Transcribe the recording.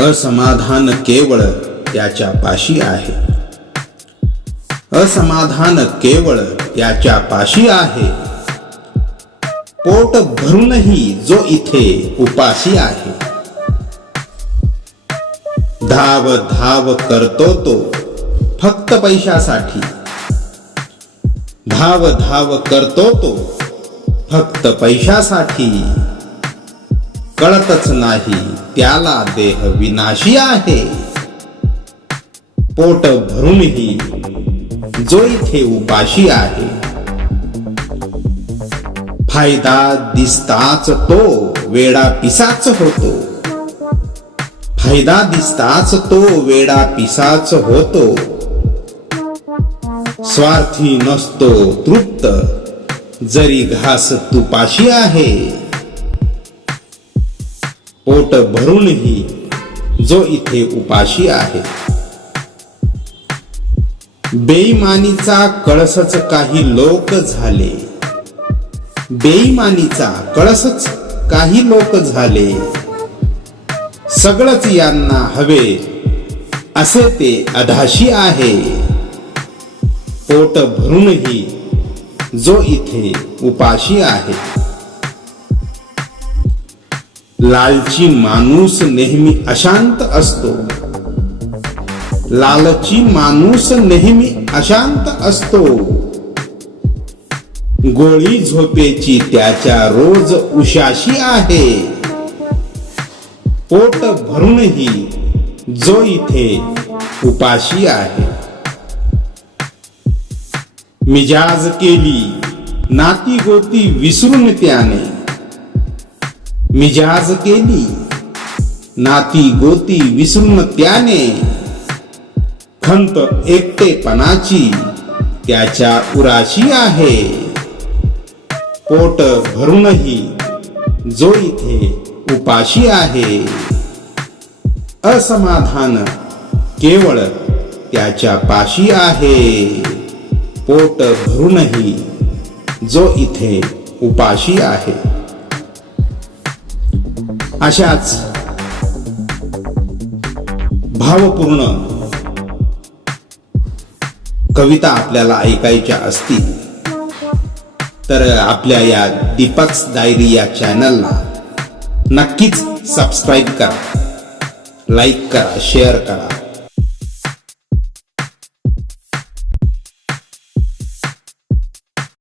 असमाधान केवळ त्याच्या पाशी आहे. असमाधान केवळ त्याच्या पाशी आहे. पोट भरूनही जो इथे उपाशी आहे. धाव धाव करतो तो फक्त पैशासाठी. धाव धाव करतो तो फक्त पैशासाठी. कळतच नाही त्याला देह विनाशी आहे. पोट भरूनही जो इथे उपाशी आहे. फायदा दिसताच तो वेडा पिसाच होतो. फायदा दिसताच तो वेडा पिसाच होतो. स्वार्थी नसतो तृप्त जरी घास तुपाशी आहे. पोट भरूनही जो इथे उपाशी आहे. बेईमानीचा कळसच काही लोक झाले. बेईमानीचा कळसच काही लोक झाले. सगळंच यांना हवे असे ते अधाशी आहे. पोट भरूनही जो इथे उपाशी आहे. लालची माणूस नेहमी अशांत असतो. लालची माणूस नेहमी अशांत असतो. गोळी झोपेची त्याच्या रोज उशाशी आहे. पोट भरूनही जो इथे उपाशी आहे. मिजाज केली नाती गोती विसरून त्याने. मिजाज केली नाती गोती विसरून त्याने. खंत एकटेपणाची त्याच्या उराशी आहे. पोट भरूनही जो इथे उपाशी आहे. असमाधान केवळ त्याच्या पाशी आहे. पोट भरूनही जो इथे उपाशी आहे. अशाच भावपूर्ण कविता आपल्याला ऐकायच्या असतील तर आपल्या या दीपक्स डायरी या चॅनलला नक्कीच सबस्क्राईब करा, लाईक करा, शेअर करा.